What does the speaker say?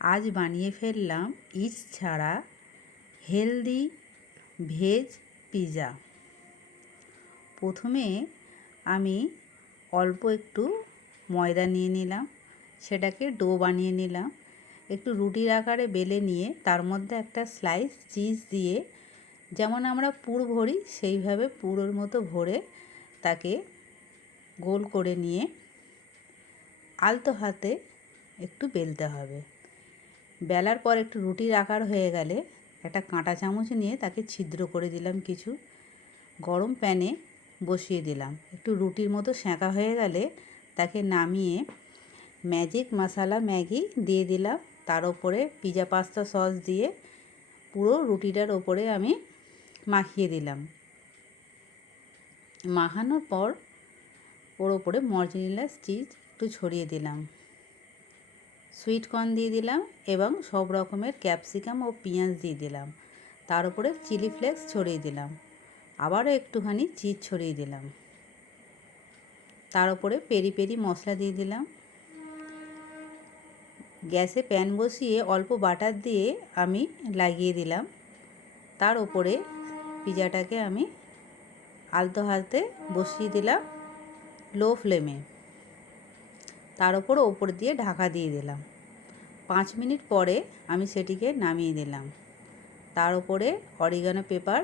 আজ বানিয়ে ফেললাম ইস্ট ছাড়া হেলদি ভেজ পিৎজা। প্রথমে আমি অল্প একটু ময়দা নিয়ে নিলাম, সেটাকে ডো বানিয়ে নিলাম। একটু রুটির আকারে বেলে নিয়ে তার মধ্যে একটা স্লাইস চিজ দিয়ে, যেমন আমরা পুর ভরি সেইভাবে পুরোর মতো ভরে তাকে গোল করে নিয়ে আলতো হাতে একটু বেলতে হবে। বেলার পর একটু রুটির আকার হয়ে গেলে একটা কাঁটা চামচ নিয়ে তাকে ছিদ্র করে দিলাম কিছু। গরম প্যানে বসিয়ে দিলাম। একটু রুটির মতো সেঁকা হয়ে গেলে তাকে নামিয়ে ম্যাজিক মশলা ম্যাগি দিয়ে দিলাম। তার ওপরে পিৎজা পাস্তা সস দিয়ে পুরো রুটিটার ওপরে আমি মাখিয়ে দিলাম। মাখানোর পর ওর ওপরে মজরেলা চিজ একটু ছড়িয়ে দিলাম, সুইট কর্ন দিয়ে দিলাম এবং সব রকমের ক্যাপসিকাম ও পেঁয়াজ দিয়ে দিলাম। তার উপরে চিলি ফ্লেক্স ছড়িয়ে দিলাম, আবারও একটুখানি চিজ ছড়িয়ে দিলাম। তার উপরে পেরি পেরি মশলা দিয়ে দিলাম। গ্যাসে প্যান বসিয়ে অল্প বাটার দিয়ে আমি লাগিয়ে দিলাম। তার উপরে পিৎজাটাকে আমি আলতো হাতে বসিয়ে দিলাম লো ফ্লেমে। তার ওপর দিয়ে ঢাকা দিয়ে দিলাম। 5 মিনিট পরে আমি সেটিকে নামিয়ে দিলাম। তার উপরে অরিগানো পেপার